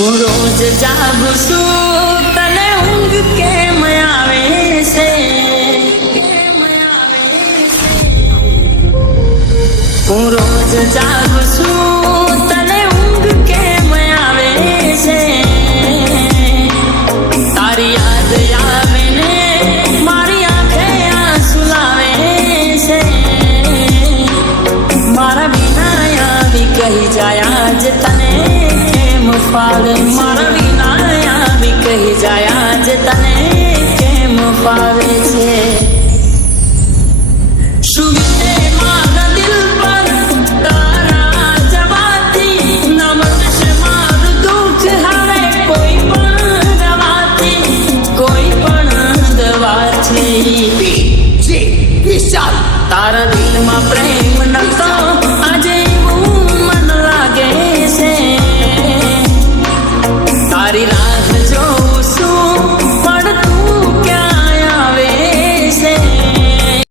હું રોજ જાગું છું તને ઊંઘ કેમ આવે છે? હું રોજ જાગું છું તને ઊંઘ કેમ આવે છે? તારી યાદ આવે ને મારી આંખે આંસુ લાવે છે. મારા વિના આવી કહી જાય આજ તને કેમ ફાવે? મારા વિના આવી કહી જાય આજ તને કેમ ફાવે છે?